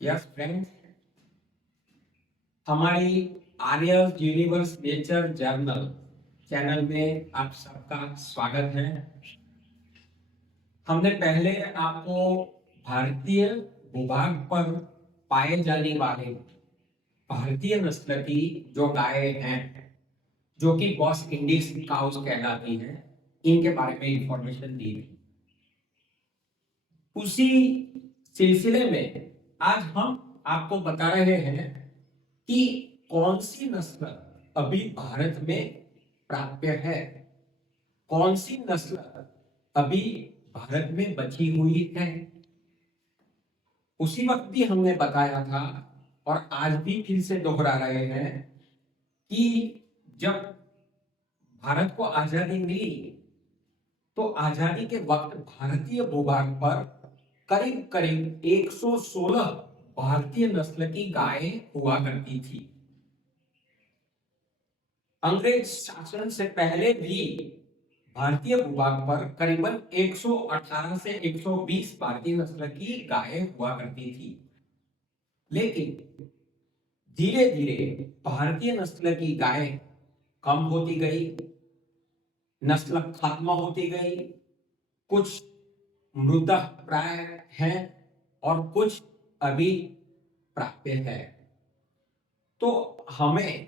Yes friends, हमारी आर्यस universe nature journal channel में आप सबका स्वागत है। हमने पहले आपको भारतीय भूभाग पर पाए जाने वाले भारतीय नस्ल की जो गायें हैं, जो कि बॉस इंडीज काउस कहलाती हैं, इनके बारे में इंफॉर्मेशन दी थी। उसी सिलसिले में आज हम आपको बता रहे हैं कि कौन सी नस्ल अभी भारत में प्राप्य है, कौन सी नस्ल अभी भारत में बची हुई है। उसी वक्त भी हमने बताया था और आज भी फिर से दोहरा रहे हैं कि जब भारत को आजादी मिली तो आजादी के वक्त भारतीय भूभाग पर करीब करीब 116 भारतीय नस्ल की गायें हुआ करती थी। अंग्रेज शासन से पहले भी भारतीय भूभाग पर करीबन 118 से 120 भारतीय नस्ल की गायें हुआ करती थी, लेकिन धीरे धीरे भारतीय नस्ल की गायें कम होती गई, नस्ल खत्म होती गई, कुछ मृतः प्राय है और कुछ अभी प्राप्य है। तो हमें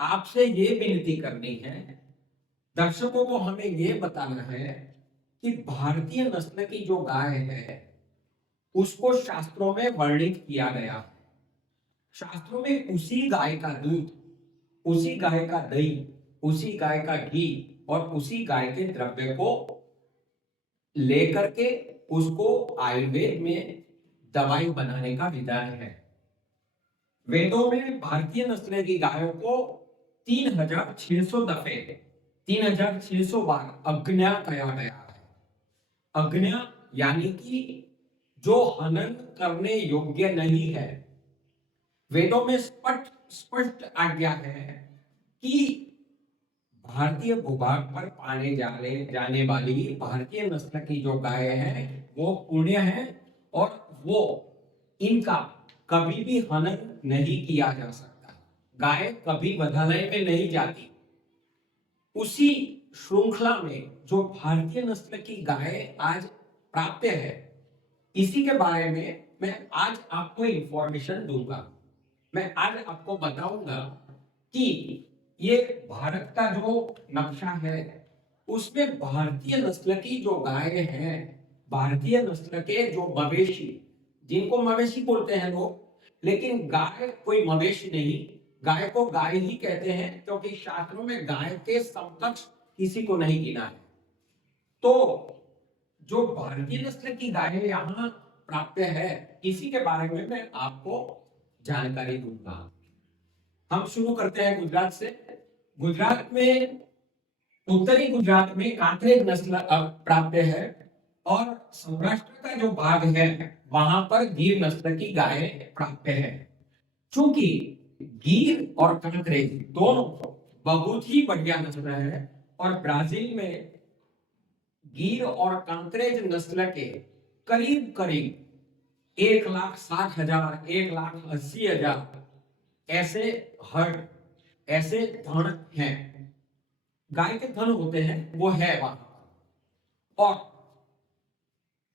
आपसे ये विनती करनी है, दर्शकों को हमें ये बताना है कि भारतीय नस्ल की जो गाय है उसको शास्त्रों में वर्णित किया गया है। शास्त्रों में उसी गाय का दूध, उसी गाय का दही, उसी गाय का घी और उसी गाय के द्रव्य को लेकर के उसको आयुर्वेद में दवाई बनाने का विधान है। वेदों में भारतीय नस्ल की गायों को 3600 दफे 3600 बार अग्न्या कहा गया है। अग्न्या यानी कि जो हनन करने योग्य नहीं है। वेदों में स्पष्ट आज्ञा है कि भारतीय भूभाग पर पाने जाने वाली भारतीय नस्ल की जो गाय है वो पुण्य है और वो इनका कभी भी हनन नहीं किया जा सकता। गाय कभी वधालय में नहीं जाती। उसी श्रृंखला में जो भारतीय नस्ल की गाय आज प्राप्त है, इसी के बारे में मैं आज आपको इंफॉर्मेशन दूंगा। मैं आज आपको बताऊंगा कि ये भारत का जो नक्शा है उसमें भारतीय नस्ल की जो गाय हैं, भारतीय नस्ल के जो मवेशी, जिनको मवेशी बोलते हैं लोग, लेकिन गाय कोई मवेशी नहीं, गाय को गाय ही कहते हैं क्योंकि शास्त्रों में गाय के समकक्ष किसी को नहीं गिना है। तो जो भारतीय नस्ल की गाय यहाँ प्राप्त है, इसी के बारे में मैं आपको जानकारी दूंगा। हम शुरू करते हैं गुजरात से। गुजरात में, उत्तरी गुजरात में कांकरेज नस्ल प्राप्त है और सौराष्ट्र का जो भाग है वहां पर गिर नस्ल की गाय प्राप्त है। चूंकि गिर और कांकरेज दोनों बहुत ही बढ़िया नस्ल है और ब्राजील में गिर और कांकरेज नस्ल के करीब करीब 1,60,000 1,80,000 ऐसे हर्ड, ऐसे धन हैं, गाय के धन होते हैं, वो है वहां। और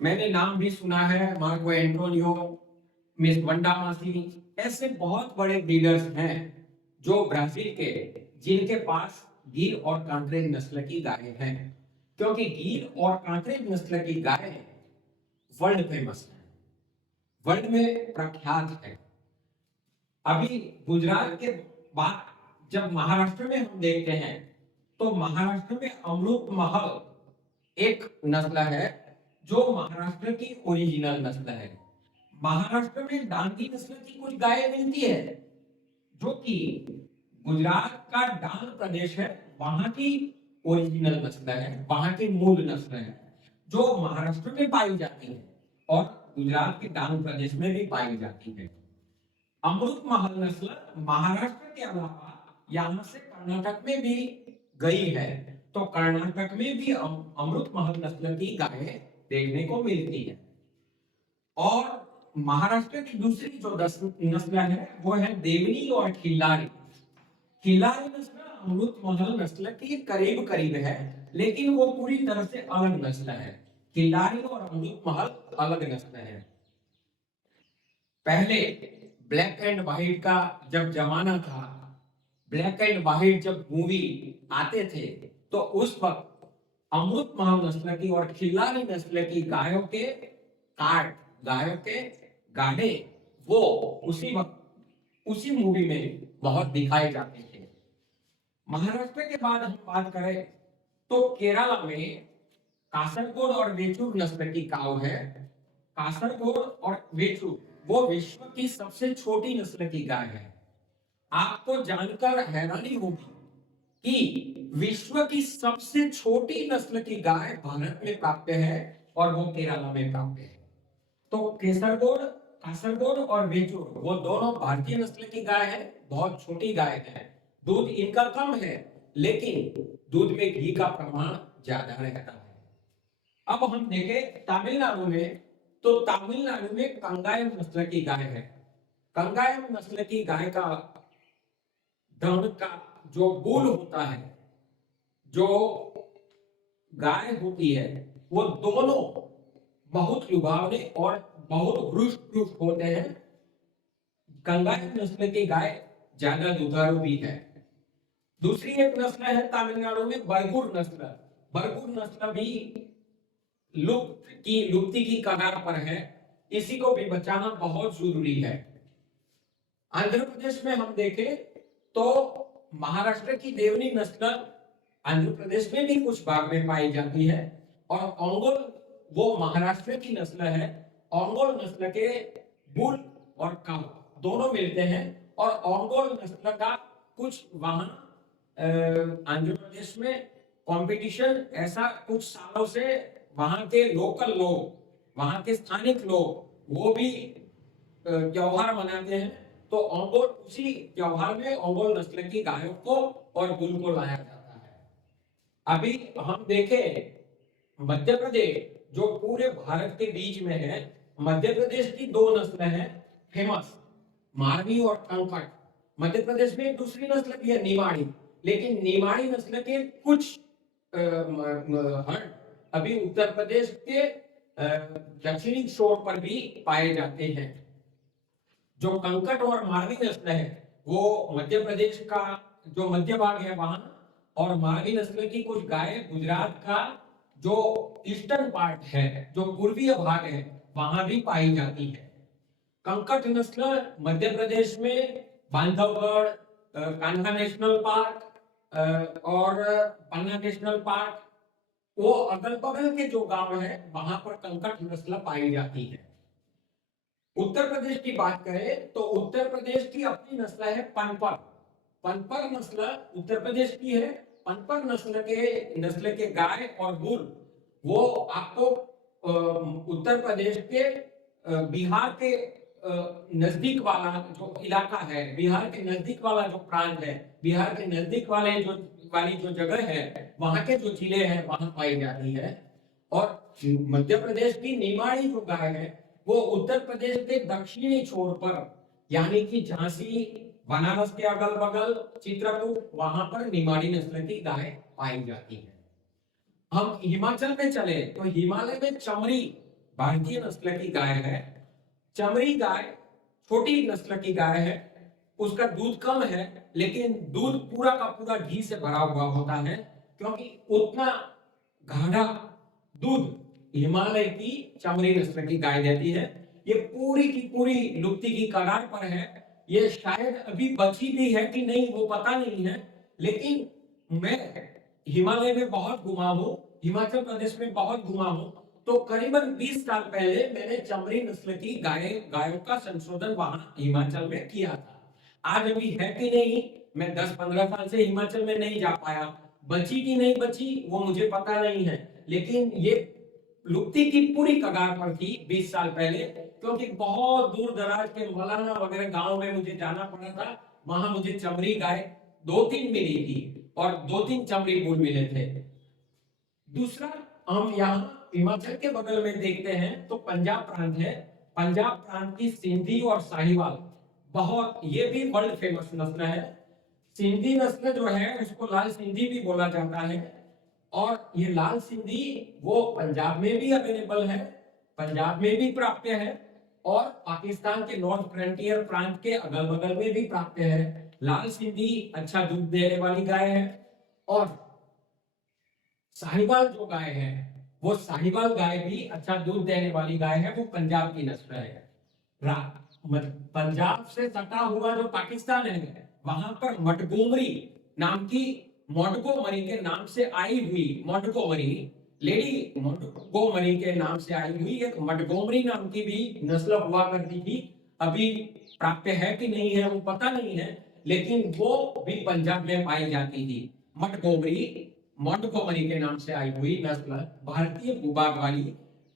मैंने नाम भी सुना है, मार्को एंटोनियो, मिस वंडा मासी, ऐसे बहुत बड़े ब्रीडर्स हैं जो ब्राजील के, जिनके पास गिर और कांकरेज नस्ल की गाय हैं, क्योंकि गिर और कांकरेज नस्ल की गाय वर्ल्ड फेमस है, वर्ल्ड में प्रख्यात है। अभी गुजरात के बाद जब महाराष्ट्र में हम देखते हैं तो महाराष्ट्र में अमृत महल एक नस्ल है जो महाराष्ट्र की ओरिजिनल नस्ल है। महाराष्ट्र में डांगी नस्ल की कुछ गायें मिलती है जो कि गुजरात का डांग प्रदेश है, वहां की ओरिजिनल नस्ल है, वहां की मूल नस्ल है जो महाराष्ट्र में पाई जाती है और गुजरात के डांग प्रदेश में भी पाई जाती है। अमृत महल नस्ल महाराष्ट्र के अलावा यहां से कर्नाटक में भी गई है, तो कर्नाटक में भी अमृत महल नस्ल की गायें देखने को मिलती है। और महाराष्ट्र की दूसरी जो नस्ल है वो है देवनी और खिल्लारी। खिल्लारी नस्ल अमृत महल नस्ल की करीब करीब है, लेकिन वो पूरी तरह से अलग नस्ल है। खिल्लारी और अमृत महल अलग नस्ल है। पहले ब्लैक एंड व्हाइट का जब जमाना था, ब्लैक एंड व्हाइट जब मूवी आते थे, तो उस वक्त अमृत महल नस्ल की और खिल्लारी नस्ल की गायों के काट, गायों के गाढ़े, वो उसी वक्त उसी मूवी में बहुत दिखाए जाते थे। महाराष्ट्र के बाद हम बात करें तो केरला में कासरगोड और वेचूर नस्ल की काऊ है। कासरगोड और वेचूर वो विश्व की सबसे छोटी नस्ल की गाय है। आपको जानकर हैरानी होगी कि विश्व की सबसे छोटी नस्ल की गाय भारत में प्राप्त है और वो केरला में प्राप्त है। तो केसरगोड, कासरगोड और वेचूर वो दोनों भारतीय नस्ल की गाय है, बहुत छोटी गाय है। दूध इनका कम है, लेकिन दूध में घी का प्रमाण ज्यादा रहता है। अब हम देखें तमिलनाडु में, तो तमिलनाडु में कंगायम नस्ल की गाय है। कंगायम नस्ल की गाय का दंड का जो बूल होता है, जो गाय होती है, वो दोनों बहुत लुभावने और बहुत हृष्ट पुष्ट होते हैं। कंगायम नस्ल की गाय ज्यादा दुधारू भी है। दूसरी एक नस्ल है तमिलनाडु में बरगुर नस्ल। बरगुर नस्ल भी लुप्ति की कगार पर है। इसी को भी बचाना बहुत जरूरी है। आंध्र प्रदेश में हम देखें तो महाराष्ट्र की देवनी नस्ल आंध्र प्रदेश में भी कुछ भाग में पाई जाती है, और ओंगोल वो महाराष्ट्र की नस्ल है। ओंगोल नस्ल के बुल और काऊ दोनों मिलते हैं, और ओंगोल नस्ल का कुछ वहां आंध्र प्रदेश में कंपटीशन ऐसा कुछ सालों से वहां के लोकल लोग, वहां के स्थानिक लोग वो भी त्योहार मनाते हैं। तो ओंगोल, उसी त्योहार में ओंगोल नस्ल की गायों को और बुल को लाया जाता है। अभी हम देखें मध्य प्रदेश जो पूरे भारत के बीच में है, मध्य प्रदेश की दो नस्ल है फेमस, मारवी और कंकड़। मध्य प्रदेश में एक दूसरी नस्ल भी है निमाड़ी, लेकिन निमाड़ी नस्ल के कुछ हट अभी उत्तर प्रदेश के दक्षिणी छोर पर भी पाए जाते हैं। जो कंकड़ और मारवी नस्ल है वो मध्य प्रदेश का जो मध्य भाग है वहां, और मारवी नस्ल की कुछ गाय गुजरात का जो ईस्टर्न पार्ट है, जो पूर्वीय भाग है, वहां भी पाई जाती है। कंकड़ नस्ल मध्य प्रदेश में बांधवगढ़, कान्हा नेशनल पार्क और पन्ना नेशनल पार्क, वो अगल बगल के जो गांव है वहां पर कंकड़ नस्ल पाई जाती है। उत्तर प्रदेश की बात करें तो उत्तर प्रदेश की अपनी नस्ल है पनपर। पनपर नस्ल उत्तर प्रदेश की है। पनपर नस्ल के गाय और बुल वो आपको उत्तर प्रदेश के बिहार के नजदीक वाला जो इलाका है, बिहार के नजदीक वाला जो प्रांत है, बिहार के नजदीक वाली जो जगह है, वहां के जो जिले हैं वहां पाई जाती है। और मध्य प्रदेश की निमाड़ी जो गाय है वो उत्तर प्रदेश के दक्षिणी छोर पर, यानी कि झांसी, बनारस के अगल बगल, चित्रकूट, वहां पर निमाड़ी नस्ल की गाय पाई जाती है। हम हिमाचल में चले तो हिमालय में चमरी भारतीय नस्ल की गाय है। चमरी गाय छोटी नस्ल की गाय है, उसका दूध कम है, लेकिन दूध पूरा का पूरा घी से भरा हुआ होता है, क्योंकि उतना गाढ़ा दूध हिमालय की चमरी नस्ल की गाय देती है। ये पूरी की पूरी लुप्ति की कगार पर है। ये शायद अभी बची भी है कि नहीं वो पता नहीं है, लेकिन मैं हिमालय में बहुत घुमा हूं, हिमाचल प्रदेश में बहुत घुमा हूं, तो करीबन 20 साल पहले मैंने चमरी नस्ल की गायों का संशोधन वहां हिमाचल में किया था। आज अभी है कि नहीं, मैं 10-15 साल से हिमाचल में नहीं जा पाया, बची कि नहीं बची वो मुझे पता नहीं है, लेकिन ये लुप्ति की पूरी कगार पर थी 20 साल पहले, क्योंकि बहुत दूर दराज के मौलाना वगैरह गांव में मुझे जाना पड़ा था। वहां मुझे चमरी गाय 2-3 मिली थी और 2-3 चमरी बुल मिले थे। दूसरा हम यहाँ हिमाचल के बगल में देखते हैं तो पंजाब प्रांत है। पंजाब प्रांत की सिंधी और साहिवाल बहुत, ये भी वर्ल्ड फेमस नस्ल है। सिंधी नस्ल जो है उसको लाल सिंधी भी बोला जाता है, और ये लाल सिंधी वो पंजाब में भी अवेलेबल है, पंजाब में भी प्राप्य है, और पाकिस्तान के नॉर्थ फ्रंटियर प्रांत के अगल बगल में भी प्राप्य है। लाल सिंधी अच्छा दूध देने वाली गाय है, और साहिवाल जो गाय है वो साहिवाल गाय भी अच्छा दूध देने वाली गाय है, वो पंजाब की नस्ल है। पंजाब से सटा हुआ जो पाकिस्तान है वहां पर मटगोमरी नाम की, मोंटगोमरी के नाम से आई हुई, मोंटगोमरी लेडी मोंटगोमरी के नाम से आई हुई एक मटगोमरी नाम की भी नस्ल हुआ करती थी। अभी प्राप्य है कि नहीं है वो पता नहीं है, लेकिन वो भी पंजाब में पाई जाती थी। मटगोमरी मोंटगोमरी के नाम से आई हुई नस्ल भारतीय भूभाग वाली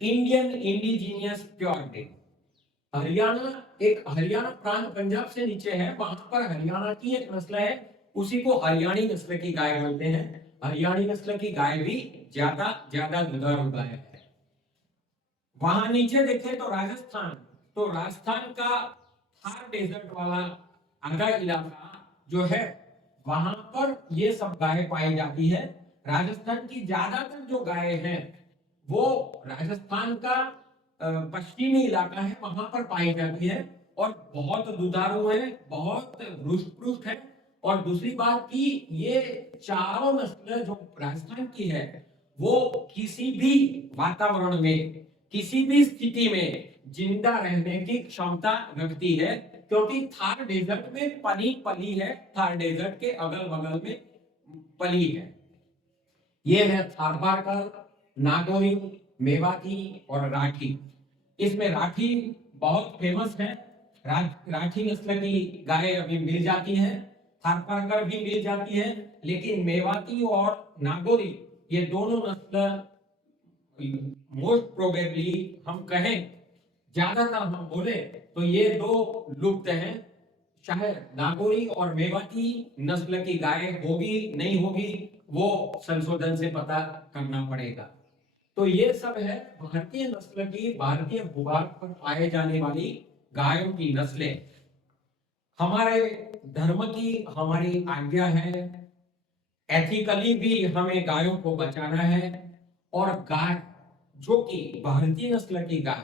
इंडियन इंडिजीनियस प्योर, हरियाणा, एक हरियाणा प्रांत पंजाब से नीचे है, वहां पर हरियाणा की एक नस्ल है, उसी को हरियाणी नस्ल की गाय बोलते हैं। हरियाणी नस्ल की गाय भी ज्यादा दुधारू गाय है। वहां नीचे देखें तो राजस्थान, तो राजस्थान का थार डेजर्ट वाला आधा इलाका जो है वहां पर ये सब गाय पाई जाती है। राजस्थान की ज्यादातर जो गाय हैं वो राजस्थान का पश्चिमी इलाका है, वहां पर पाई जाती है, और बहुत दुधारू है, बहुत रुष्ट है। और दूसरी बात की ये चारों नस्ल जो राजस्थान की है वो किसी भी वातावरण में, किसी भी स्थिति में जिंदा रहने की क्षमता रखती है, क्योंकि थार डेजर्ट में पली है, थार डेजर्ट के अगल बगल में पली है। ये है थारपारकर, नागौरी, मेवाती और राठी। इसमें राठी बहुत फेमस है, राठी नस्ल की गाय अभी मिल जाती है, थारपारकर भी मिल जाती है, लेकिन मेवाती और नागौरी ये दोनों नस्ल मोस्ट प्रोबेबली हम कहें, ज्यादातर हम बोले तो ये दो लुप्त हैं। चाहे नागौरी और मेवाती नस्ल की गाय होगी नहीं होगी वो संशोधन से पता करना पड़ेगा। तो ये सब है भारतीय नस्ल की, भारतीय भूभाग पर पाए जाने वाली गायों की नस्लें। हमारे धर्म की हमारी आज्ञा है, एथिकली भी हमें गायों को बचाना है, और गाय जो कि भारतीय नस्ल की गाय,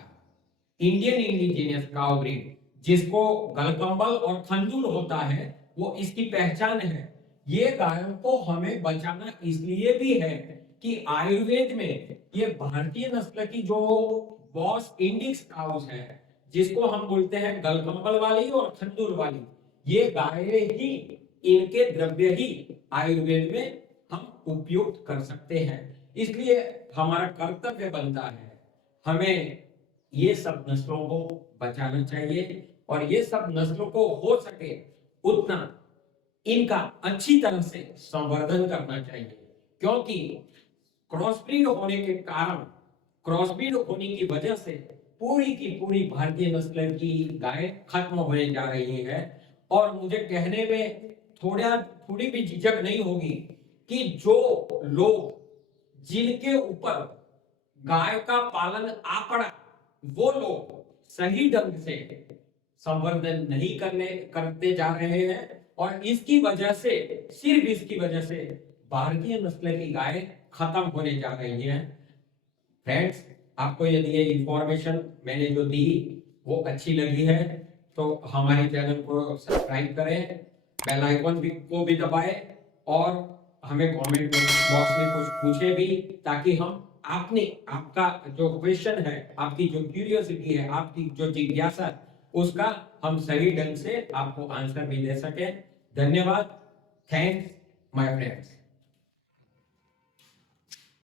इंडियन इंडिजीनियस काउ ब्रीड, जिसको गलकंबल और खंजूर होता है, वो इसकी पहचान है। ये गायों को हमें बचाना इसलिए भी है कि आयुर्वेद में ये भारतीय नस्ल की जो बॉस इंडिक्स काउस है, जिसको हम बोलते हैं गलकंबल वाली और खंजूर वाली, ये गायें ही, इनके द्रव्य ही आयुर्वेद में हम उपयोग कर सकते हैं। इसलिए हमारा कर्तव्य बनता है हमें ये सब नस्लों को बचाना चाहिए, और ये सब नस्लों को हो सके उतना इनका अच्छी तरह से संवर्धन करना चाहिए, क्योंकि क्रॉसब्रीड होने के कारण, क्रॉसब्रीड होने की वजह से पूरी की पूरी भारतीय नस्ल की गाय खत्म होने जा रही है। और मुझे कहने में थोड़ी भी झिझक नहीं होगी कि जो लोग जिनके ऊपर गाय का पालन आ पड़ा वो लोग सही ढंग से संवर्धन नहीं करते जा रहे हैं, और इसकी वजह से, सिर्फ इसकी वजह से भारतीय नस्ल की गाय खत्म होने जा रही है। फ्रेंड्स, आपको यदि ये इंफॉर्मेशन मैंने जो दी वो अच्छी लगी है तो हमारे चैनल को सब्सक्राइब करें, बेल आइकन को भी दबाएं, और हमें कमेंट बॉक्स में कुछ पूछे भी, ताकि हम आपका जो क्वेश्चन है, आपकी जो क्यूरियोसिटी है, आपकी जो जिज्ञासा, उसका हम सही ढंग से आपको आंसर भी दे सके। धन्यवाद। Thanks my friends.